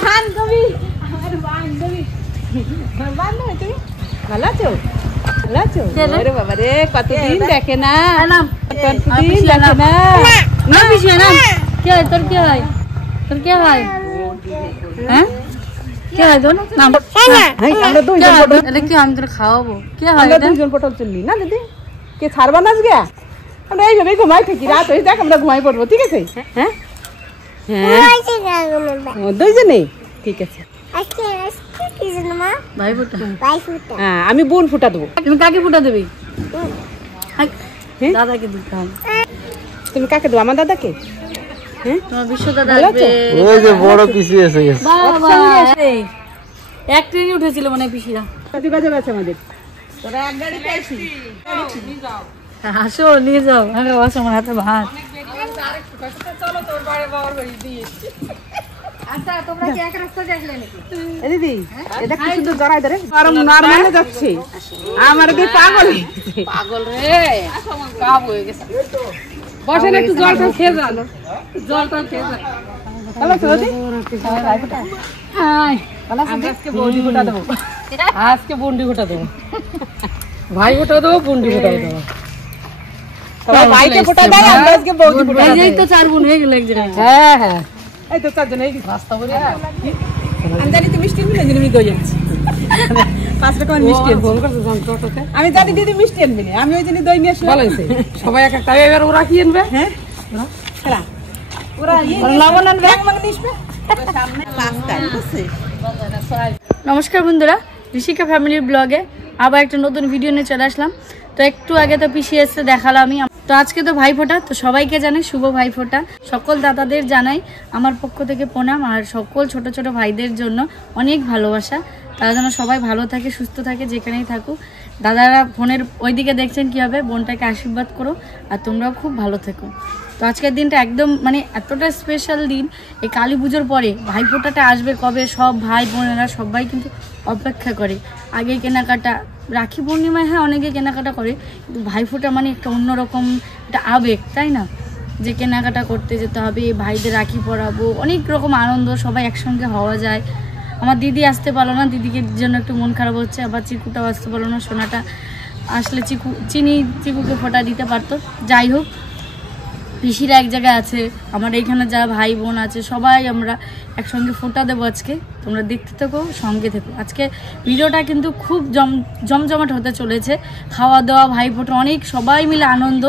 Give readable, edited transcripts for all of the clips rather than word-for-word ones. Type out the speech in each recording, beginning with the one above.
বান্ধবী আমার বান্ধবী বান্ধবী তুমি ভালো আছো ভালো আছো আরে বাবা রে কতদিন দেখে না কতদিন দেখে না না পিছিয়ে না কি হয় তোর কি হয় হ্যাঁ কি হয় তোর নাম আমরা দুইজন পটল এটা কি আমি তোর খাওয়াবো কি হয় আমরা দুইজন পটল চললি না দিদি কে ছাড়বা না আজকে আমরা এইভাবে ঘুমাই থাকি রাত হয়ে যাক আমরা ঘুমাই পড়বো ঠিক আছে হ্যাঁ দুইজনে ঠিক আছে ভাই ফুটা হ্যাঁ আমি বোন ফুটা দেবো তুমি কাকে ফুটা দেবে দাদাকে দিতে হবে তুমি কাকে দেবো আমার দাদাকে হ্যাঁ তোমার বিশ্ব দাদা ওই যে বড় পিসি এসে গেছে বাবা এক ট্রেনে উঠেছিল মনে হয় পিসিরা কত বাজে আছে আমাদের তোরা এক গাড়ি পেয়েছি আসো নিয়ে যাও আরে বস আমার হাতে ভাত চলো তোর বাড়ি বাবার বাড়ি দিয়ে আচ্ছা তোমরা কি এক রাস্তা দেখলে নাকি এ দিদি এটা কি সুন্দর জড়াই ধরে গরম নরমালে যাচ্ছে আমার কি পাগল রে কাব হয়ে গেছে বসেন একটু জলটা খেয়ে যাও জলটা খেয়ে যাও চলো চলো হাই আজকে বন্ডি গোটা দেবো আজকে বন্ডি গোটা দেবো ভাই গোটা দেবো বন্ডি গোটা দেবো সবাই ভাইকে গোটা দেয় আমরা আজকে বৌদি গোটা দেব এই তো চার বোন হয়ে গেল একজন হ্যাঁ হ্যাঁ এই তো চারজন এই রাস্তা বলে আমি জানি তুমি মিষ্টি মিলে আমি দই যাচ্ছি 5 টাকা মিষ্টি ফোন করতে টোটোতে আমি জানি দিদি মিষ্টি আনবি না আমি ওই জন্য দই নিয়ে আসলাম বলেছে সবাই এক একটা এবার ওরা কি আনবে হ্যাঁ খেলা ওরা লবণ আনবে এক মাগ নিসবে সামনে পাঁচটা আছে নমস্কার বন্ধুরা ঋষিকা ফ্যামিলির ব্লগে আবার একটা নতুন ভিডিও নিয়ে চলে আসলাম তো একটু আগে তো পিসি এসে দেখালাম আমি তো আজকে তো ভাইফোঁটা তো সবাইকে জানাই শুভ ভাইফোঁটা সকল দাদাদের জানাই আমার পক্ষ থেকে প্রণাম আর সকল ছোট ছোট ভাইদের জন্য অনেক ভালোবাসা তারা যেন সবাই ভালো থাকে সুস্থ থাকে যেখানেই থাকুক দাদারা ফোনের ওইদিকে দেখছেন কীভাবে বোনটাকে আশীর্বাদ করো আর তোমরাও খুব ভালো থেকো তো আজকের দিনটা একদম মানে এতটা স্পেশাল দিন এই কালী পুজোর পরে ভাইফোঁটাটা আসবে কবে সব ভাই বোনেরা সবাই কিন্তু অপেক্ষা করে আগে কেনাকাটা রাখি পূর্ণিমায় হ্যাঁ অনেকে কেনাকাটা করে কিন্তু ভাইফোঁটা মানে একটা অন্যরকম একটা আবেগ তাই না যে কেনাকাটা করতে যেতে হবে ভাইদের রাখি পরাবো অনেক রকম আনন্দ সবাই একসঙ্গে হওয়া যায় আমার দিদি আসতে পারলো না দিদিকে জন্য একটু মন খারাপ হচ্ছে আবার চিকুটাও আসতে পারলো না সোনাটা আসলে চিকুকে ফোঁটা দিতে পারতো যাই হোক পিসিরা এক জায়গায় আছে আমার এইখানে যা ভাই বোন আছে সবাই আমরা একসঙ্গে ফোঁটা দেবো আজকে তোমরা দেখতে থাকো সঙ্গে থেকো আজকে ভিডিওটা কিন্তু খুব জমজমাট হতে চলেছে খাওয়া দাওয়া ভাই ফোঁটা অনেক সবাই মিলে আনন্দ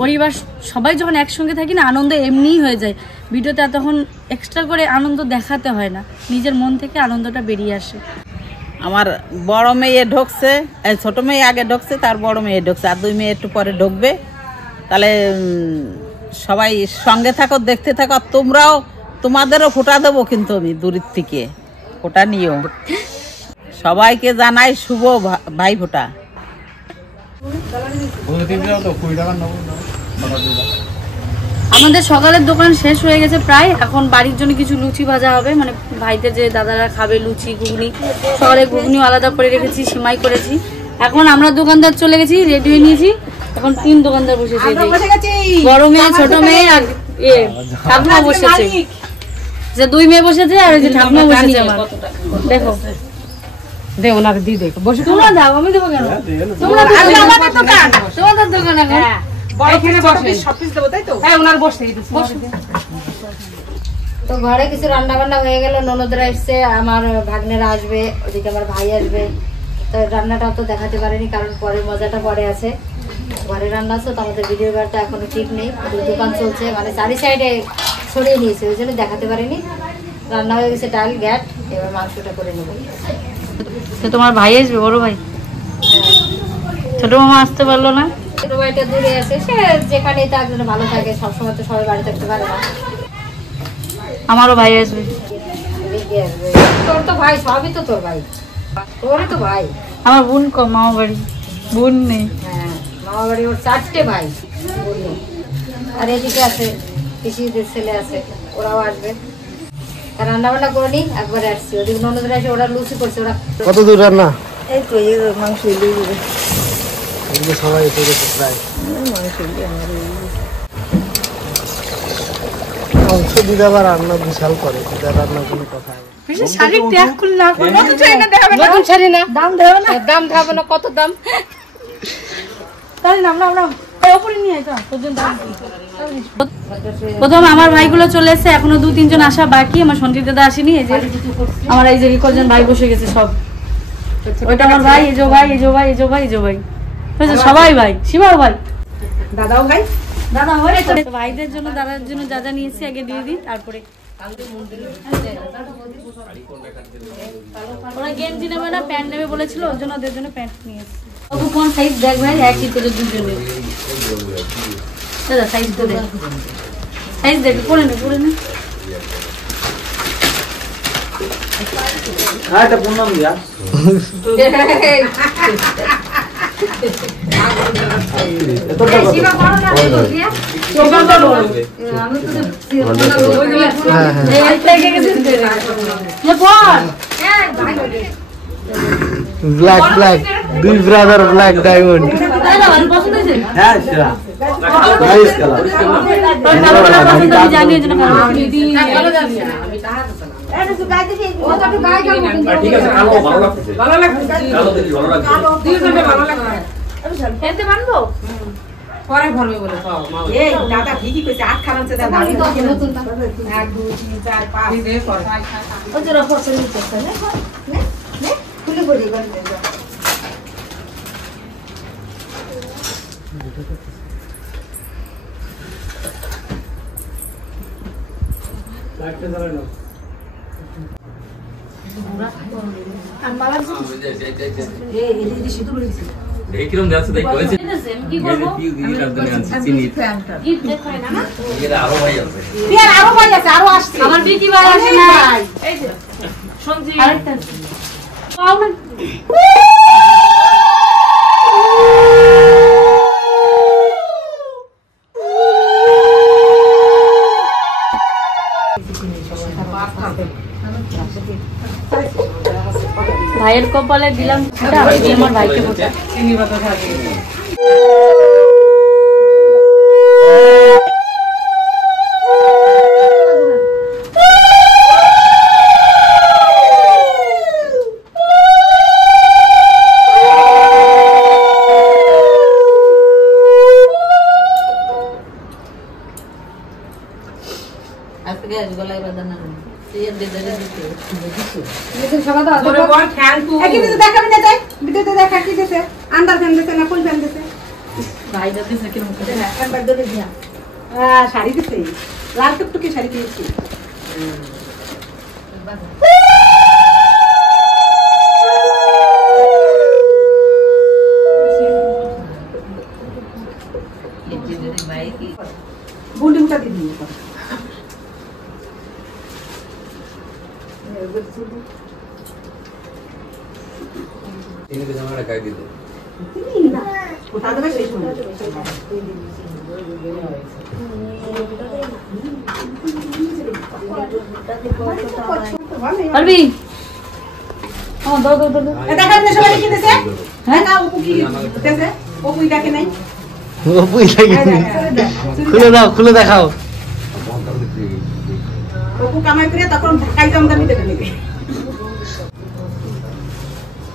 পরিবার সবাই যখন একসঙ্গে থাকি না আনন্দ এমনিই হয়ে যায় ভিডিওতে তখন এক্সট্রা করে আনন্দ দেখাতে হয় না নিজের মন থেকে আনন্দটা বেরিয়ে আসে আমার বড় মেয়ে ঢুকছে ছোট মেয়ে আগে ঢুকছে তার বড় মেয়ে ঢুকছে আর দুই মেয়ে একটু পরে ঢুকবে তাহলে সবাই সঙ্গে থাকো দেখতে থাকো তোমরাও তোমাদেরও ফোঁটা দেবো কিন্তু আমি দূরের থেকে ফোঁটা নিও সবাইকে জানাই শুভ ভাই ফোঁটা আমাদের সকালের দোকান শেষ হয়ে গেছে প্রায় এখন বাড়ির জন্য কিছু লুচি ভাজা হবে মানে ভাইদের যে দাদারা খাবে লুচি ঘুগনি সকালে ঘুগনি আলাদা করে রেখেছি সিমাই করেছি এখন আমরা দোকানদার চলে গেছি রেডি হয়ে নিয়েছি এখন 3 দোকানদার বসেছে বড় মেয়ে ছোট মেয়ে আর ঠাকুমা বসেছে যে 2 মেয়ে বসেছে আর ওই যে ঠাকুমা বসেছে আমার দেখো দে ওনাকে দি দেখো বসে তোমরা দাও আমি দেবো কেন তোমরা আমাদের দোকান তোমাদের দোকান এখন বড়খানে বসে সব পিস দেবো তাই তো হ্যাঁ ওনার বসে তো ঘরে কিছু রান্না বান্না হয়ে গেল ননদরা এসছে আমার ভাগ্নেরা আসবে ওদিকে আমার ভাই আসবে তো রান্নাটা তো দেখাতে পারিনি কারণ পরে মজাটা পরে আছে ঘরে রান্না আছে তো আমাদের ভিডিও কারটা এখনো ঠিক নেই দোকান চলছে মানে চারি সাইডে ছড়িয়ে নিয়েছে ওই জন্য দেখাতে পারিনি রান্না হয়ে গেছে ডাল গ্যাট এবার মাংসটা করে নেবো তো তোমার ভাই আসবে বড় ভাই ছোট মামা আসতে পারলো না ছোট ভাইটা দূরে আছে সে যেখানেই তার জন্য ভালো থাকে সবসময় তো সবাই বাড়ি থাকতে পারে না আমারও ভাই আসবে তোর তো ভাই সবই তো তোর ভাই তোরই তো ভাই আমার বোন কম মামা বাড়ি বোন নেই হ্যাঁ মামা বাড়ি ওর 4টে ভাই বোন নেই আর এদিকে আছে পিসিদের ছেলে আছে ওরাও আসবে রান্না বান্না করে নি একবারে আসছি ওদিকে ননদরা এসে ওরা লুচি করছে ওরা কত দূর রান্না এই তো এই মাংস দিয়ে দিবে এগুলো সবাই এসে গেছে প্রায় মাংস দিয়ে আমার অংশ দিদা আবার রান্না বিশাল করে, দিদা রান্না কোনো কথা নেই। শাড়ি ট্যাগ খুলে না, নতুন শাড়ি না দেখাবে না, নতুন শাড়ি না, দাম দেবে না, দাম দেবে না, কত দাম? তাই না, আমরা উপরে নিয়ে আইতো পর্যন্ত দাম। প্রথম আমার ভাইগুলো চলে এসেছে, এখনো 2-3 জন আসা বাকি। আমার সঞ্জিত দাদা আসেনি, এই যে আমার এই যে কজন ভাই বসে গেছে সব। ওইটা আমার ভাই, এই যে ভাই, এই যে ভাই, এই যে ভাই, এই যে ভাই, সবাই ভাই, সীমাও ভাই, দাদাও ভাই, দাদা ভাই। ভাইদের জন্য দাদার জন্য যা যা নিয়েছি আগে দিয়ে দিই, তারপরে ওরা গেঞ্জি নেবে না, প্যান্ট নেবে বলেছিল, ওর জন্য ওদের জন্য প্যান্ট নিয়েছি। তবু কোন সাইজ দেখ ভাই, একই তোদের দুজনে দাদা সাইজ তো দেখ, সাইজ দেখ, পরে নে পরে নে। হ্যাঁ এটা পূর্ণম দিয়া ব্ল্যাক ব্ল্যাক, দুই ব্রাদার ব্ল্যাক ডায়মন্ড। হ্যাঁ সেরা নাইস কালার জানিয়ে জন্য ঠিক আছে, কালো ভালো লাগছে, ভালো লাগছে, কালো দেখি ভালো লাগছে, দুইজনে ভালো লাগছে। খেতে পারবো পরে ভরবে বলে পাও মা। এই দাদা ঠিকই কইছে, 8 খানাছে দাদা, আমি তো নতুন 1 2 3 4 5 দে পর ও জরা পছন্দ করতে না নে খুলে পড়ে গেল। লাইটটা জ্বালানো কিরম যাচ্ছে দেখ কইছে কি করব চিনি গিফট দেখায় না এর আরো ভাই আছে, এর আরো ভাই আছে, আরো আসছে আমার বিটি ভাই আসে না, এই যে শুনছি আরেকটা পাও না। ভাইয়ের কপালে দিলাম, আমার ভাইকে বোঝা চিনি বাতা থাকে। আজকে গলায় বাঁধানো শাড়ি দিতে লাল টুকটুকি শাড়ি দিয়েছি। বুন্ডিটা দিদি চিনি দিয়ে আমরা কাই দিত কোথা দেবে সেই সময় পারবি? হ্যাঁ দাও দাও দাও। এটা কানে সবাই কি দিছে? হ্যাঁ না ওপু কি দিছে? ওপু ডাকে নাই? ওপুই লাগে, খুলে দাও, খুলে দেখাও। ওপু কামাই করে তখন ঢাকাই জামদানি দেবে নাকি?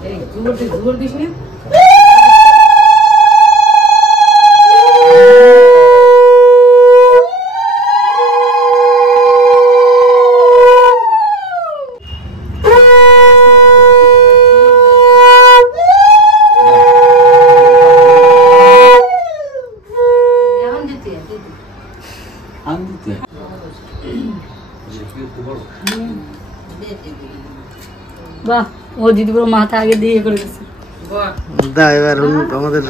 এই জোর দিস না। বাহ, ও দিদি পুরো মাথা আগে দিয়ে করে দিচ্ছে। দা এবার আমাদের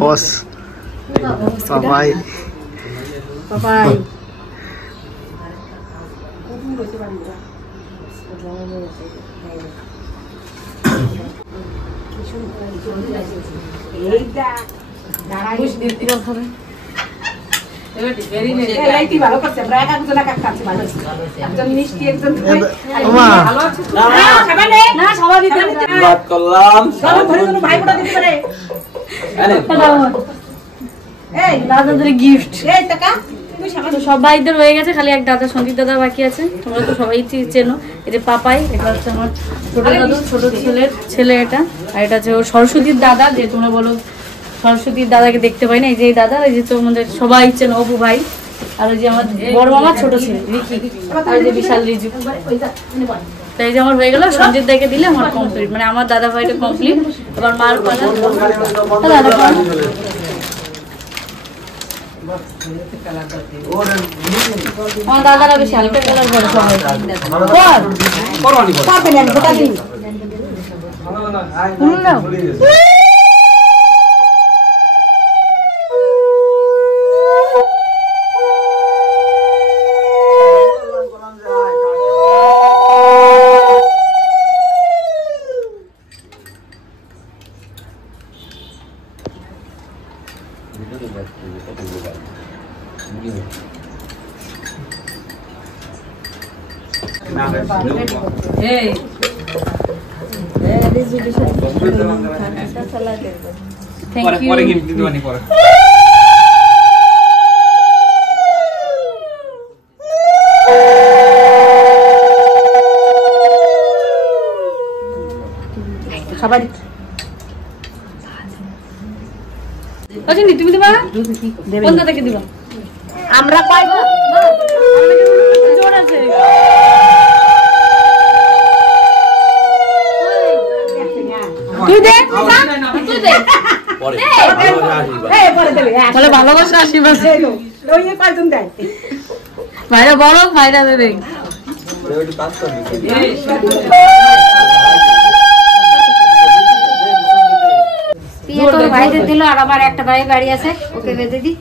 বস পাপাই পাপাই এইটা দাঁড়াইস দিতে হবে। এলাইটি ভালো করছে, আমরা একজন এক কাছে ভালো আছে। একজন মিষ্টি, একজন ওমা ভালো আছে। না সবাই দিতে বাত করলাম সবাই ধরে ধরে ভাই ফোটা দিতে পারে। আরে এই দাদাদের গিফট, এই টাকা সব ভাইদের হয়ে গেছে, খালি এক দাদা সঞ্জিত দাদা বাকি আছে। তোমরা তো সবাই চেনো, এই যে পাপাই, এটা হচ্ছে আমার ছোট দাদু, ছোট ছেলে এটা। আর এটা হচ্ছে ওর সরস্বতীর দাদা, যে তোমরা বলো সরস্বতীর দাদাকে দেখতে পাই না, এই যে এই দাদা, এই যে তোমাদের সবাই চেনো অপু ভাই। আর ওই যে আমার বড় মামার ছোট ছেলে রিকি, আর যে বিশাল রিজু। তো এই যে আমার হয়ে গেল, সঞ্জিত দাকে দিলে আমার কমপ্লিট, মানে আমার দাদা ভাইটা কমপ্লিট। আবার মার পালা আমার দাদারা বেশি হালকা কালার করে সবাই। খাবার তুমি দিবা, কোন দাদাকে দিবা? আমরা পাইবো, জোর আছে। ভালোবাসা আশীর্বাদ ভাইরা বড়, ভাইরা দেবে। ভাইদের দিল, আর আমার একটা ভাই বাড়ি আছে, ওকে বেঁধে দি।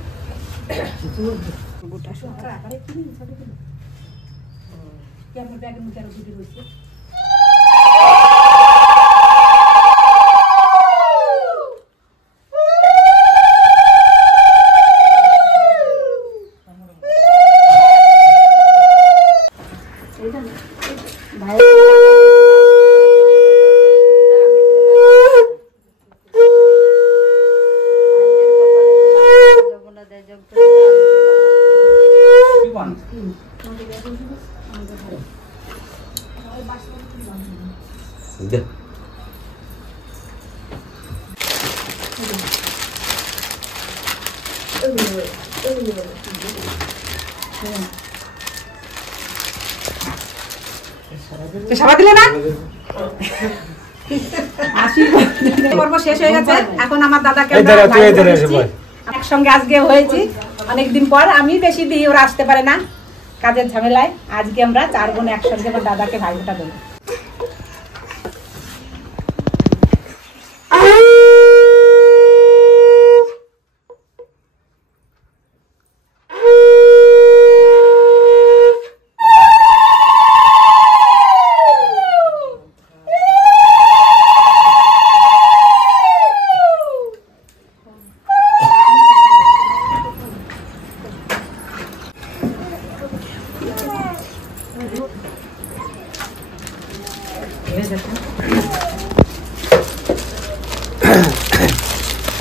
পর্ব শেষ হয়ে গেছে, এখন আমার দাদাকে একসঙ্গে আজকে হয়েছি অনেকদিন পর। আমি বেশি দিই, ওরা আসতে পারে না কাজের ঝামেলায়। আজকে আমরা 4 বোন একসঙ্গে আমার দাদাকে ভাইফোঁটা দেবো।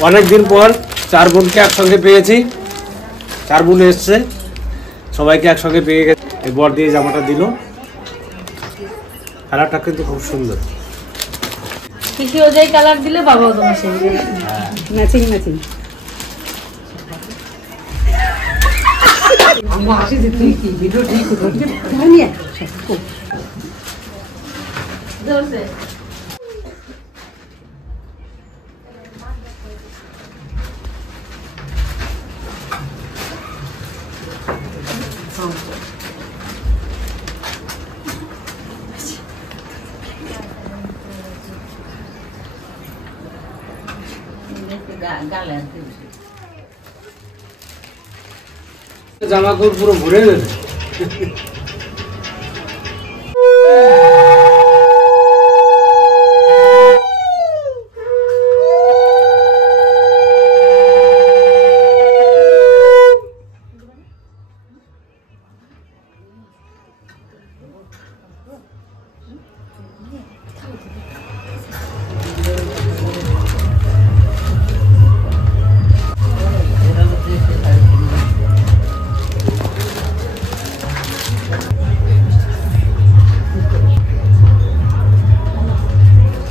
অনেকদিন পর 4 বোনকে একসঙ্গে পেয়েছি। 4 বোন এসছে, সবাইকে একসঙ্গে পেয়ে গেছে। এই বর দিয়ে জামাটা দিল, কালারটা কিন্তু খুব সুন্দর। পিসি ও যেই কালার দিলে বাবাও তোমার সেই ম্যাচিং ম্যাচিং। ভিডিও ঠিক জামা কাপড় পুরো ভরে গেছে।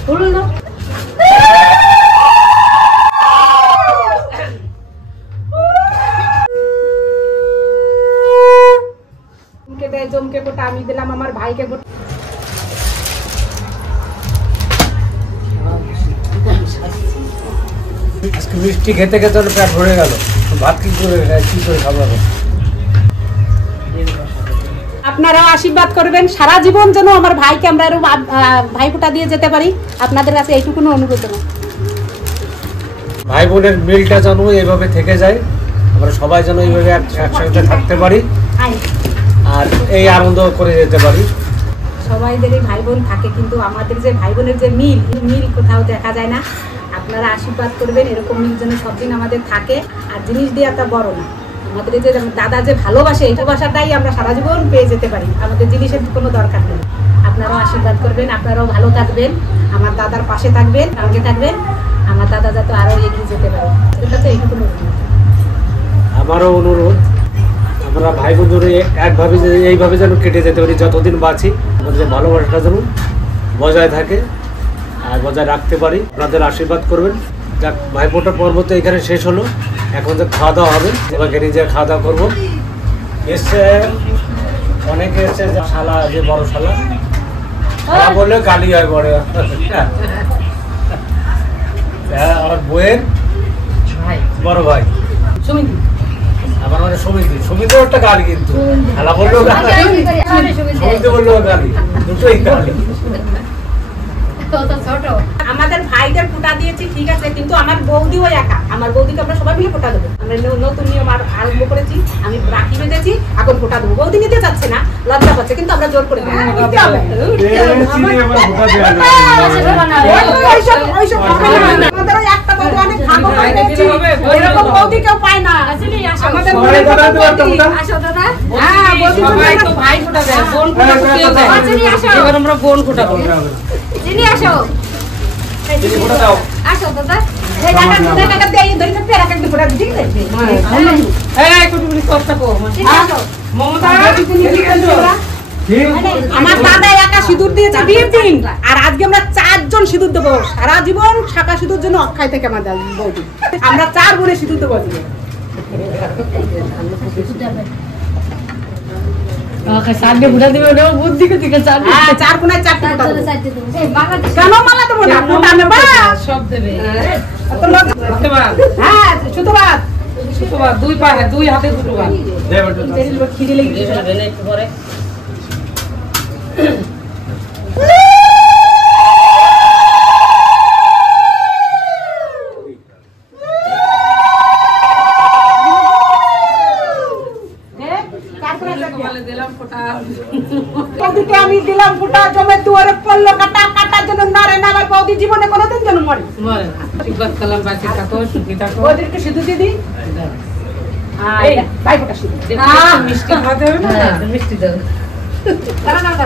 ফুল দাও। জমকে ফোটা আমি দিলাম আমার ভাইকে ফোটা। আজকে মিষ্টি খেতে খেতে পেট ভরে গেল, ভাত কি করে খাবো? আপনারাও আশীর্বাদ করবেন সারা জীবন যেন আমার ভাইকে আমরা এরকম ভাই ফোঁটা দিয়ে যেতে পারি। আপনাদের কাছে এইটুকুনো অনুরোধ। ভাই বোনের মিলটা যেন এইভাবে থেকে যায়, আমরা সবাই যেন এইভাবে একসঙ্গে থাকতে পারি আর এই আনন্দ করে যেতে পারি। সবাইদেরই ভাই বোন থাকে, কিন্তু আমাদের যে ভাই বোনের যে মিল কোথাও দেখা যায় না। আপনারা আশীর্বাদ করবেন এরকম মিল যেন সব দিন আমাদের থাকে। আর জিনিস দিয়ে তা বড় না, আমাদের যে দাদা যে ভালোবাসে এই ভালোবাসাটাই আমরা সারা জীবন পেয়ে যেতে পারি, আমাদের জিনিসের কোনো দরকার নেই। আপনারাও আশীর্বাদ করবেন, আপনারাও ভালো থাকবেন, আমার দাদার পাশে থাকবেন, সঙ্গে থাকবেন, আমার দাদা যাতে আরও এগিয়ে যেতে পারে। এটা তো এইটুকু আমারও অনুরোধ, আমরা ভাই বোন ধরে একভাবে এইভাবে যেন কেটে যেতে পারি, যতদিন বাঁচি আমাদের ভালোবাসাটা যেন বজায় থাকে আর বজায় রাখতে পারি। আপনাদের আশীর্বাদ করবেন। যাক, ভাইফোঁটা পর্ব তো এখানে শেষ হলো, এখন যে খাওয়া দাওয়া হবে, এবার নিজে খাওয়া দাওয়া করবো। এসছে অনেকে এসছে, শালা যে বড় শালা বললে গালি হয় বড়। আমার বইয়ের বড় ভাই আমার মানে সমিতিও একটা গালি, কিন্তু খেলা বললেও গালি, সমিতি বললেও গালি, দুটোই গালি। আমাদের ভাইদের ফোঁটা দিয়েছি ঠিক আছে, কিন্তু আমার বৌদিও একা, আমার বৌদিকে আমরা সবাই মিলে ফোঁটা দেবো। আমরা নতুন নিয়ম আরম্ভ করেছি, আমি রাখি বেঁধেছি, এখন ফোঁটা দেবো। বৌদি নিতে চাচ্ছে না, লজ্জা পাচ্ছে, কিন্তু আমরা জোর করে দেবো। বৌদি কেউ পায় না, আমাদের ভাই ফোঁটা দেয়, বোন ফোঁটা কেউ দেয়। এবার আমরা বোন ফোঁটা দেবো। চিনি আসো, আসো দাদা। আমার দাদা একা সিঁদুর দিয়েছে বিয়ের দিন, আর আজকে আমরা 4 জন সিঁদুর দেবো। সারা জীবন শাখা সিঁদুর জন্য অক্ষয় থেকে আমাদের বৌদি, আমরা 4 বোনে সিঁদুর দেবো। চারটে ফুটা দিবে, বুদ্ধি থেকে 4 কোনায় 4টে ফুটা দেবো। কেন মালা দেবো না, ফুটা নেবা সব দেবে। হ্যাঁ, সুতোবাদ 2 পা, 2 হাতে দুটো বাদ। খিদে লেগে একটু পরে আমি দিলাম ফুটা, জমে দুয়ারে পড়লো কাটা, কাটার জন্য নারে না। আমার বৌদি জীবনে কোনোদিন যেন মরে ওদেরকে সিঁদুর দিয়ে দিই। ভাই ফোটা সিঁদুর মিষ্টি খাওয়াতে হবে না, মিষ্টি দেবে।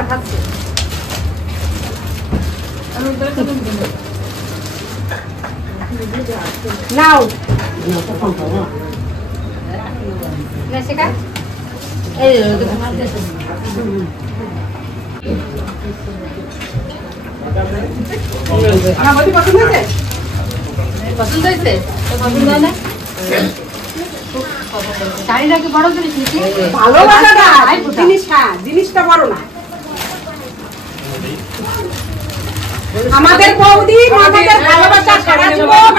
খাচ্ছে নাও শেখা। পছন্দ হয়েছে? পছন্দ হয় না? শাড়িটা কি বড় জিনিস নাকি? ভালোবাসা না জিনিস, হ্যাঁ জিনিসটা বড় না। আমাদের বৌদি আমাদের ভালোবাসা সারা জীবন,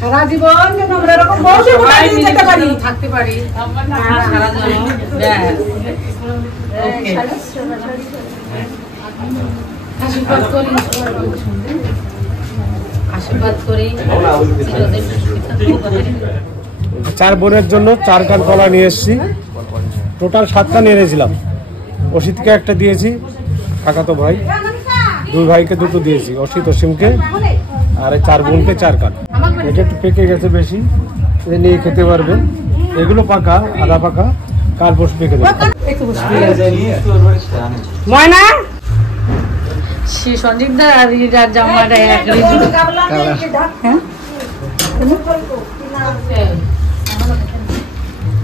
সারা জীবন যেন আমরা এরকম বৌদি ফোঁটা দিয়ে যেতে পারি, থাকতে পারি সারা জীবন। আশীর্বাদ করি, আশীর্বাদ করি। 4 বোনের জন্য 4 কান কলা নিয়ে এসেছি, টোটাল 7 কান এনেছিলাম। অসিতকে একটা দিয়েছি, কাকাতো ভাই, 2 ভাইকে 2টো দিয়েছি, অসিত অসীমকে, আর 4 বোনকে 4 কান। এটা একটু পেকে গেছে বেশি, এটা নিয়ে খেতে পারবে। এগুলো পাকা, আধা পাকা, কাল পরশু পেকে দেবে। ময়না সঞ্জিত দা আর জামাটা এক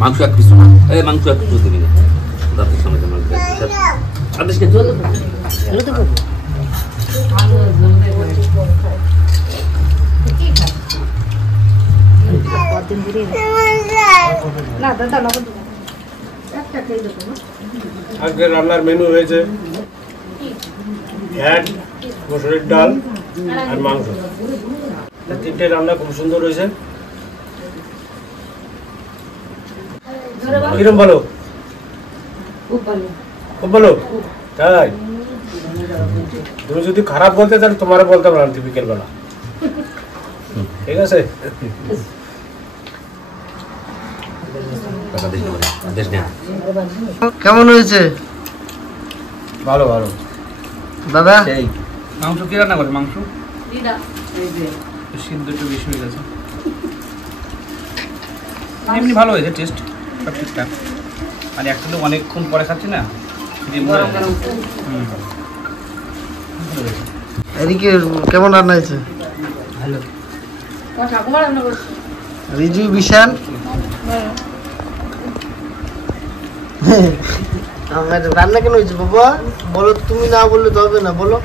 মাংস এক পিস, মাংস এক পিস দিবি না, দাঁতের সামনে আজকে রান্নার মেনু হয়েছে ঘ্যাট, মসুরির ডাল আর মাংস। তিনটে রান্না খুব সুন্দর হয়েছে। কিরম ভালো? খুব ভালো। তাই তুমি যদি খারাপ বলতে তাহলে তোমারও বলতাম রান্তি বিকেল বেলা। ঠিক আছে? কেমন হয়েছে? ভালো ভালো। দাদা মাংস কি রান্না করে? মাংস সিদ্ধ একটু বেশি হয়ে গেছে। এমনি ভালো হয়েছে, টেস্ট সব ঠিকঠাক। আর একটা তো অনেকক্ষণ পরে খাচ্ছি না, এদিকে কেমন রান্না হয়েছে? ভালো। ঠাকুমা রান্না করছে। রিজু বিশাল। আমার রান্না কেন হয়েছে বাবা? বলো, তুমি না বললে তো হবে না, বলো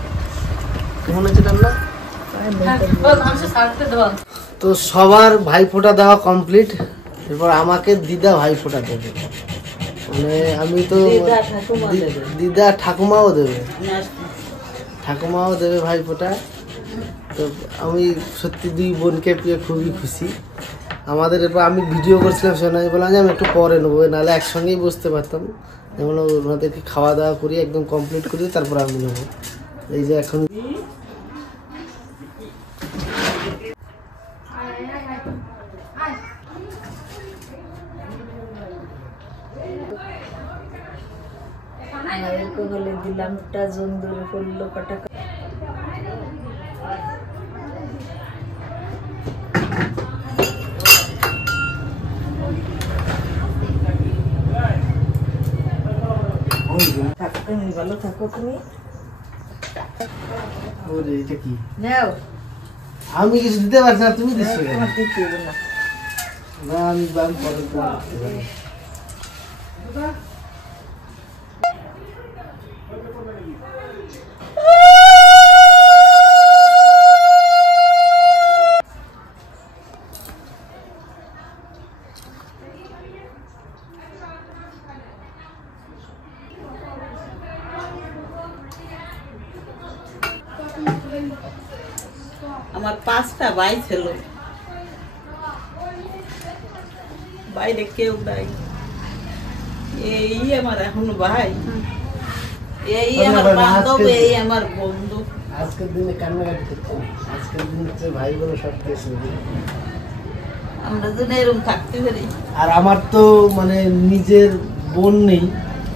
কেমন হয়েছে রান্না? তো সবার ভাইফোঁটা দেওয়া কমপ্লিট। এরপর আমাকে দিদা ভাইফোঁটা দেবে, মানে আমি তো দিদা ঠাকুমাও দেবে, ঠাকুমাও দেবে ভাইফোঁটা। তো আমি সত্যি দুই বোনকে পেয়ে খুবই খুশি। আমাদের এরপর আমি ভিডিও করছিলাম, সেখানে বললাম যে আমি একটু পরে নেবো, নাহলে একসঙ্গেই বসতে পারতাম। যেমন ওনাদেরকে খাওয়া দাওয়া করি, একদম কমপ্লিট করি, তারপর আমি নেবো। এই যে এখন দিলাম জন্দুর করলো কটা। ভালো থাকো তুমি। এটা কি নাও, আমি কিছু দিতে পারছি না, তুমি দিচ্ছ কেন? না আমি পরে আমার 5টা ভাই ছিল, বাইরে কেউ নাই। এই আমার এখন ভাই, এই আমার বান্ধব, এই আমার বন্ধু। আজকের দিনে কান্নাকাটি করছে, আজকের দিন হচ্ছে ভাই বোন সব কিছু। আমরা যদি এরকম থাকতে পারি। আর আমার তো মানে নিজের বোন নেই,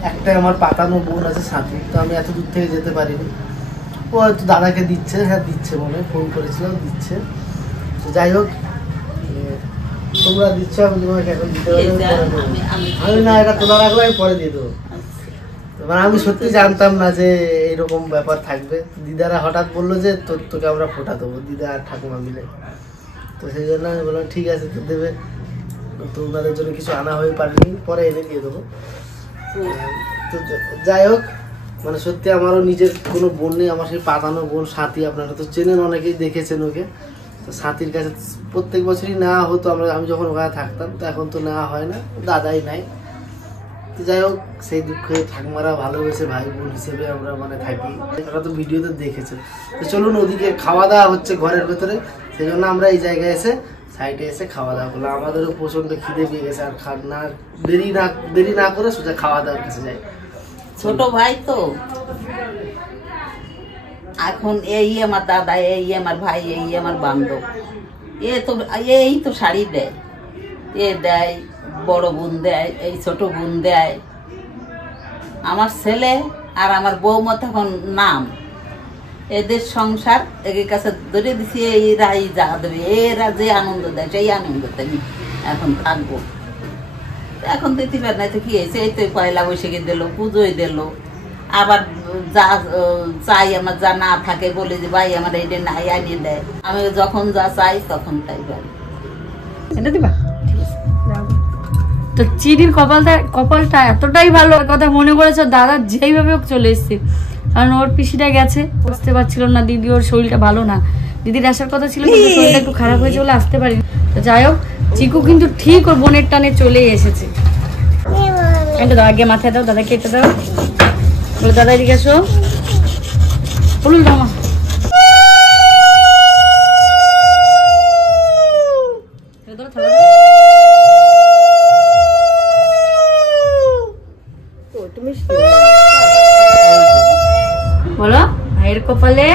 একটা আমার পাতানো বোন আছে সাথে, তো আমি এত দূর থেকে যেতে পারিনি। ও হয়তো দাদাকে দিচ্ছে, হ্যাঁ দিচ্ছে, মনে হয় ফোন করেছিল, দিচ্ছে। তো যাই হোক, তোমরা দিচ্ছ, আমি তোমাকে এখন দিতে পারি। আমি না, এটা তোলা রাখলে আমি পরে দিয়ে দেবো। মানে আমি সত্যি জানতাম না যে এইরকম ব্যাপার থাকবে। দিদারা হঠাৎ বললো যে তোকে আমরা ফোটা দেবো, দিদা আর ঠাকুমা মিলে। তো সেই জন্য আমি বললাম ঠিক আছে, তো দেবে। তো ওনাদের জন্য কিছু আনা হয়ে পারেনি, পরে এনে দিয়ে দেবো। তো যাই হোক, মানে সত্যি আমারও নিজের কোনো বোন নেই। আমার সেই পাতানো বোন সাথী, আপনারা তো চেনেন, অনেকেই দেখেছেন ওকে। তো সাথীর কাছে প্রত্যেক বছরই নেওয়া হতো, আমি যখন ওখানে থাকতাম। তো এখন তো নেওয়া হয় না, দাদাই নাই। তো যাই হোক, সেই দুঃখে ঠাকুমারা ভালোবেসে ভাই বোন হিসেবে আমরা মানে থাকি। ওরা তো ভিডিওতে দেখেছে। তো চলুন, ওদিকে খাওয়া দাওয়া হচ্ছে ঘরের ভেতরে, সেই জন্য আমরা এই জায়গায় এসে সাইডে এসে খাওয়া দাওয়া করলাম। আমাদেরও প্রচণ্ড খিদে পেয়ে গেছে, আর দেরি না করে সোজা খাওয়া দাওয়ার কাছে যাই। ছোট ভাই তো এখন, এই আমার দাদা, এই আমার ভাই, এই আমার বান্ধব। এই তো শাড়ি দেয়, এ দেয়, বড় বোন দেয়, এই ছোট বোন দেয়। আমার ছেলে আর আমার বৌমা তখন নাম, এদের সংসার এদের কাছে ধরে দিছি। এরাই যা দেবে, এরা যে আনন্দ দেয় সেই আনন্দতে আমি এখন থাকবো। এখন দিতে পার না, তো কি হয়েছে? এই তো পয়লা বৈশাখে দিল, পুজোয় দিল। আবার যা চাই আমার, যা না থাকে বলে যে ভাই আমার এইটা নাই, আনিয়ে দেয়। আমি যখন যা চাই তখন তাই পাই। এটা দিবা? তো চিনির কপালটা এতটাই ভালো কথা মনে করেছে, দাদা যেইভাবে চলে এসছে। কারণ ওর পিসিটা গেছে, বুঝতে পারছিল না দিদি, ওর শরীরটা ভালো না। দিদির আসার কথা ছিল কিন্তু শরীরটা একটু খারাপ হয়েছে বলে আসতে পারিনি। তো যাই হোক, চিকু কিন্তু ঠিক ওর বোনের টানে চলে এসেছে। এটা দাও, আগে মাথায় দাও, দাদাকে এটা দাও, বলে দাদা এদিকে এসো, বলুন দাও মা। বলো, ভাইয়ের কপালে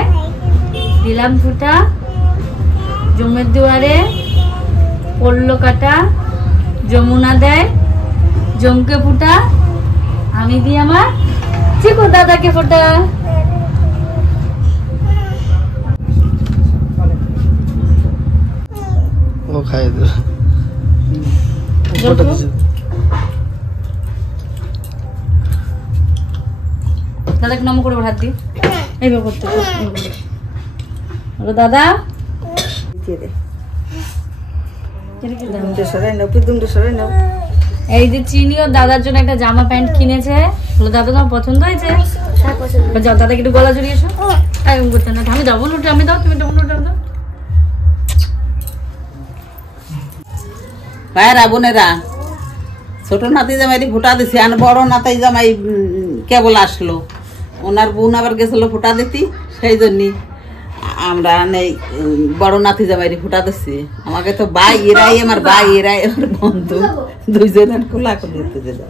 দিলাম ফুটা, জমের দুয়ারে পড়লো কাটা, যমুনা দেয় জমকে ফুটা, আমি দিই আমার চিকু দাদাকে ফোটা। ও খাই দে দাদাকে নম করে হাত দিই, এইভাবে করতে বলো দাদা। এই যে চিনিও দাদার জন্য একটা জামা প্যান্ট কিনেছে, বলো দাদা তোমার পছন্দ হয়েছে? যাও দাদাকে একটু গলা জড়িয়ে এসো। এরকম করতে না, আমি যাবো না, আমি দাও, তুমি দাও। ভাইরা বোনেরা, ছোট নাতি জামাই ফুটা দিছি, আর বড় নাতি জামাই কেবল আসলো, ওনার বোন আবার গেছিল ফুটা দিতি, সেই জন্যই আমরা নেই বড় নাতি জামাই ফুটা দিচ্ছি। আমাকে তো ভাই এরাই আমার ভাই, এরাই আমার বন্ধু, দুইজনের খোলা করে দিতে দিল।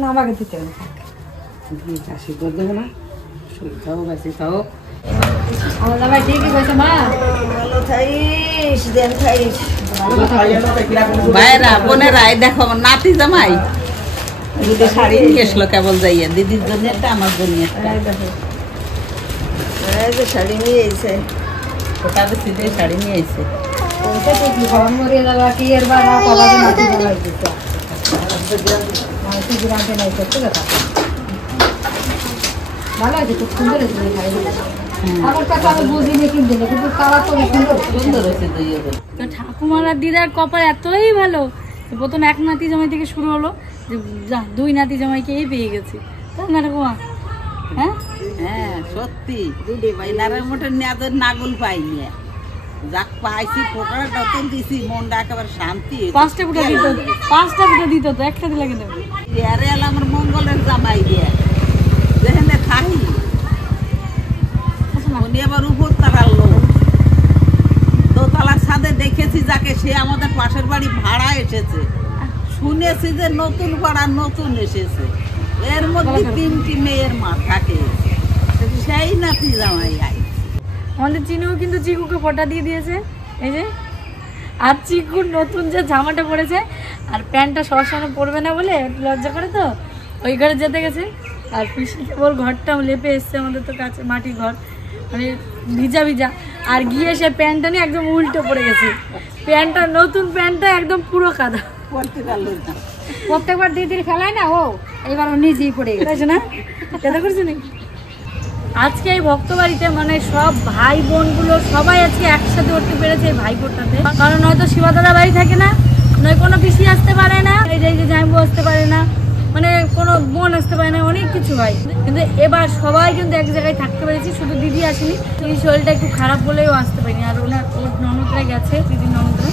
না আমাকে দিতে হবে, আশীর্বাদ দেবো না, শরীর খাও, বেশি খাও। আমার দাদা ঠিকই বলছে, মা ভালো খাইস, দেন খাইস। ভাইরা বোনেরা, দেখো আমার নাতি জামাই দিদি শাড়ি নিয়ে এসলো কেবল যাইয়া, দিদির জন্য একটা, আমার জন্য একটা শাড়ি নিয়ে এসে ফোটা দিচ্ছি, যে শাড়ি নিয়ে এসে গরম করে দেওয়া কি এর বা কবাকে নাতি দেওয়া দিতে গ্রামে নাই করতে কথা ভালো আছে, খুব সুন্দর হয়েছে শাড়িগুলো। আমার কাছে আমি বুঝিনি কিন্তু কালার তো সুন্দর হয়েছে। ঠাকুমার আর দিদার কপাল এতই ভালো, প্রথম এক নাতি জামাই থেকে শুরু হলো, যে যা দুই নাতি জামাইকে এই পেয়ে গেছি, তাই না ঠাকুমা? হ্যাঁ হ্যাঁ সত্যি, দিদি ভাই নারের মোটর নেওয়াদের নাগুল পাইনি, যাক পাইছি ফোটাটা তো দিছি, মনটা একেবারে শান্তি। 5টা ফুটা দিত, 5টা ফুটা দিত তো একসাথে লাগে দেবে। আরে আমার মঙ্গলের জামাই দিয়ে যেখানে থাকি, উনি আবার উপর তালার লোক, দোতলার ছাদে দেখেছি যাকে, সে আমাদের পাশের বাড়ি ভাড়া এসেছে, শুনেছি যে নতুন পাড়া নতুন এসেছে, এর মধ্যে 3টি মেয়ের মা থাকে, সেই নাতি জামাই আই। আমাদের চিনুও কিন্তু চিকুকে ফোঁটা দিয়ে দিয়েছে, এই যে। আর চিকুর নতুন যে জামাটা পরেছে, আর প্যান্টটা সবার সামনে পরবে না বলে লজ্জা করে, তো ওই ঘরে যেতে গেছে। আর পিসি কেবল ঘরটা লেপে এসছে, আমাদের তো কাছে মাটির ঘর, মানে ভিজা ভিজা, আর গিয়ে সে প্যান্টটা নিয়ে একদম উল্টো পড়ে গেছে, প্যান্টটা নতুন প্যান্টটা একদম পুরো কাদা। প্রত্যেকবার দিদির খেলায় না, ও এবার ও নিজেই পড়ে গেছে না, কেদা করছে নাকি? আজকে এই ভক্ত বাড়িতে মানে সব ভাই বোনগুলো সবাই আজকে একসাথে উঠতে পেরেছে এই ভাই বোনটাতে, কারণ হয়তো শিবা দাদা বাড়ি থাকে না, নয় কোনো পিসি আসতে পারে না, এই যে জামাইবু আসতে পারে না, মানে কোনো বোন আসতে পারে না, অনেক কিছু হয়, কিন্তু এবার সবাই কিন্তু এক জায়গায় থাকতে পেরেছি, শুধু দিদি আসেনি, এই শরীরটা একটু খারাপ বলেও আসতে পারিনি, আর ওর ননদরা গেছে, দিদির ননদরা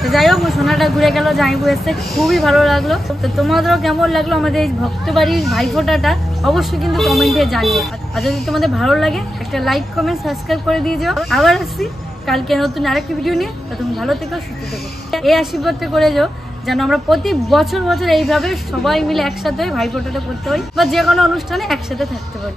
জন্য। তো যাই হোক সোনাটা ঘুরে গেল, জামাইবু এসছে, খুবই ভালো লাগলো। তো তোমাদেরও কেমন লাগলো আমাদের এই ভক্তবাড়ির ভাইফোঁটাটা অবশ্যই কিন্তু কমেন্টে জানিয়ে। আর যদি তোমাদের ভালো লাগে একটা লাইক কমেন্ট সাবস্ক্রাইব করে দিয়ে যাও। আবার আসছি কালকে নতুন আরেকটি ভিডিও নিয়ে। তো তুমি ভালো থেকো, সুস্থ থেকো, এই আশীর্বাদটা করে যাও যেন আমরা প্রতি বছর এইভাবে সবাই মিলে একসাথে ভাইফোঁটাটা করতে পারি বা যে কোনো অনুষ্ঠানে একসাথে থাকতে পারি।